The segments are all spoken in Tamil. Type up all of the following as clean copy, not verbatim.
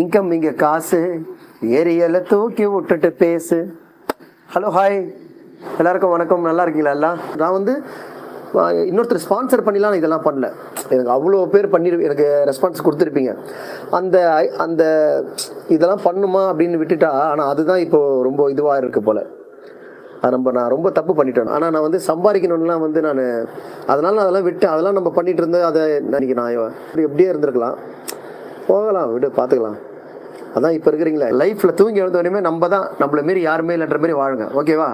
இன்கம் இங்க காசு ஏரியல தூக்கி விட்டுட்டு பேசு. ஹலோ ஹாய் எல்லாருக்கும் வணக்கம். நல்லா இருக்கீங்களா எல்லாம்? நான் வந்து இன்னொருத்தர் ஸ்பான்சர் பண்ணிலாம் இதெல்லாம் பண்ணல. எனக்கு அவ்வளோ பேர் எனக்கு ரெஸ்பான்ஸ் கொடுத்துருப்பீங்க. அந்த அந்த இதெல்லாம் பண்ணுமா அப்படின்னு விட்டுட்டா. ஆனால் அதுதான் இப்போது ரொம்ப இதுவாக இருக்குது போல். நான் ரொம்ப தப்பு பண்ணிட்டேன். ஆனால் நான் வந்து சம்பாதிக்கணும்லாம் வந்து நான் அதெல்லாம் விட்டு அதெல்லாம் நம்ம பண்ணிட்டு இருந்தேன். அதை நினைக்க நான் எப்படியே இருந்திருக்கலாம். போகலாம், விடு, பார்த்துக்கலாம். அதான் இப்போ இருக்கிறீங்களா லைஃப்பில் தூங்கி எழுந்தோடனே நம்ம தான் நம்மளை மாரி யாருமே இல்லைன்ற மாதிரி வாழுங்க. ஓகேவா?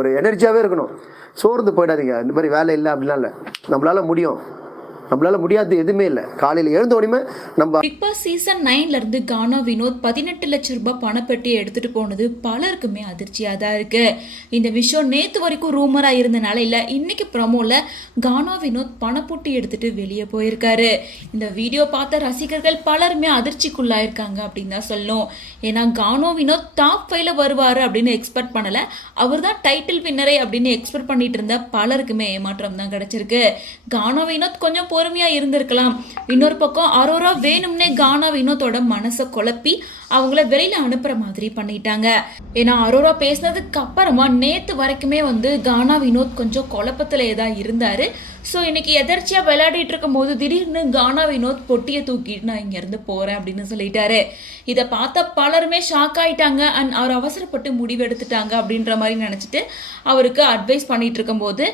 ஒரு எனர்ஜியாகவே இருக்கணும். சோர்ந்து போயிடாதீங்க. இந்த மாதிரி வேலை இல்லை அப்படிலாம் இல்லை. நம்மளால முடியும். நம்மளால முடியாது எதுவுமே இல்லை. காலையில் எழுந்த உடனே நம்ம பிக் பாஸ் சீசன் 9ல இருந்து கானா வினோத் 18 லட்சம் ரூபாய் பணப்பெட்டியை எடுத்துட்டு போனது பலருக்குமே அதிர்ச்சியா தான் இருக்கு. இந்த விஷயம் நேத்து வரைக்கும் ரூமரா இருந்தனால இல்ல, இன்னைக்கு ப்ரோமோல கானா வினோத் பணப்பொட்டி எடுத்துட்டு வெளியே போயிருக்காரு. இந்த வீடியோ பார்த்த ரசிகர்கள் பலருமே அதிர்ச்சிக்குள்ளாயிருக்காங்க அப்படின்னு தான் சொல்லணும். ஏன்னா கானா வினோத் டாப் 5ல வருவாரு அப்படின்னு எக்ஸ்பெக்ட் பண்ணல. அவர் தான் டைட்டில் வின்னரை அப்படின்னு எக்ஸ்பெக்ட் பண்ணிட்டு இருந்த பலருக்குமே ஏமாற்றம் தான் கிடைச்சிருக்கு. கானா வினோத் கொஞ்சம் பொறுமையா இருந்திருக்கலாம். இன்னொரு பக்கம் அரோரா வேணும்னே கானா வினோத்தோட மனசை குழப்பி அவங்கள வெளியில அனுப்புற மாதிரி பண்ணிட்டாங்க. ஏன்னா அரோரா பேசினதுக்கு அப்புறமா நேத்து வரைக்குமே வந்து கானா வினோத் கொஞ்சம் குழப்பத்திலே தான் இருந்தாரு. ஸோ இன்னைக்கு எதர்ச்சியா விளையாடிட்டு இருக்கும் போது திடீர்னு கானா வினோத் பொட்டியை தூக்கிட்டு நான் இங்க இருந்து போறேன் அப்படின்னு சொல்லிட்டாரு. இதை பார்த்த பலருமே ஷாக் ஆயிட்டாங்க. அண்ட் அவர் அவசரப்பட்டு முடிவு எடுத்துட்டாங்க அப்படின்ற மாதிரி நினைச்சிட்டு அவருக்கு அட்வைஸ் பண்ணிட்டு இருக்கும் போது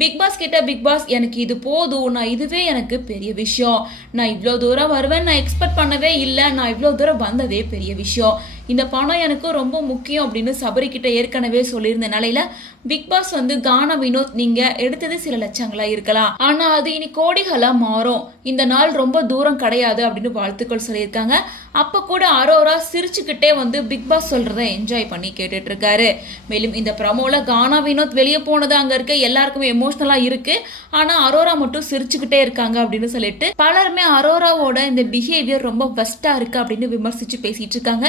பிக் பாஸ் கிட்ட, பிக் பாஸ் எனக்கு இது போதும், நான் இதுவே எனக்கு பெரிய விஷயம், நான் இவ்வளோ தூரம் வருவேன் நான் எக்ஸ்பெக்ட் பண்ணவே இல்லை, நான் இவ்வளோ தூரம் வந்ததே பெரிய விஷயம், இந்த பணம் எனக்கு ரொம்ப முக்கியம் அப்படின்னு சபரி கிட்ட ஏற்கனவே சொல்லியிருந்த நிலையில பிக் பாஸ் வந்து கானா வினோத் நீங்க எடுத்தது சில லட்சங்களா இருக்கலாம், ஆனா அது இனி கோடிகளா மாறும், இந்த நாள் ரொம்ப தூரம் கிடையாது அப்படின்னு வாழ்த்துக்கள் சொல்லியிருக்காங்க. அப்ப கூட அரோரா சிரிச்சுக்கிட்டே வந்து பிக் பாஸ் சொல்றத என்ஜாய் பண்ணி கேட்டுட்டு இருக்காரு. மேலும் இந்த ப்ரமோல கானா வினோத் வெளியே போனது அங்க இருக்க எல்லாருக்குமே எமோஷனலா இருக்கு. ஆனா அரோரா மட்டும் சிரிச்சுக்கிட்டே இருக்காங்க அப்படின்னு சொல்லிட்டு பலருமே அரோராவோட இந்த பிஹேவியர் ரொம்ப பெஸ்டா இருக்கு அப்படின்னு விமர்சிச்சு பேசிட்டு இருக்காங்க.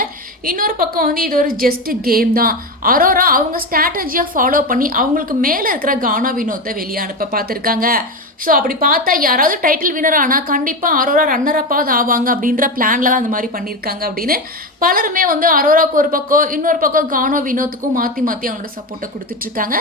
இன்னொரு பக்கம் வந்து இது ஒரு ஜஸ்ட் கேம் தான். அரோரா அவங்க ஸ்ட்ராட்டஜியா ஃபாலோ பண்ணி அவங்களுக்கு மேல இருக்கிற கானா வினோத்தை வெளியே அனுப்ப பார்த்திருக்காங்க. ஸோ அப்படி பார்த்தா யாராவது டைட்டில் வினர் ஆனால் கண்டிப்பாக அரோரா ரன்னர் அப்பாவது ஆவாங்க அப்படின்ற பிளான்ல தான் அந்த மாதிரி பண்ணியிருக்காங்க அப்படின்னு பலருமே வந்து அரோராவுக்கு ஒரு பக்கம், இன்னொரு பக்கம் கானா வினோத்துக்கும் மாற்றி மாற்றி அவங்களோட சப்போர்ட்டை கொடுத்துட்டு இருக்காங்க.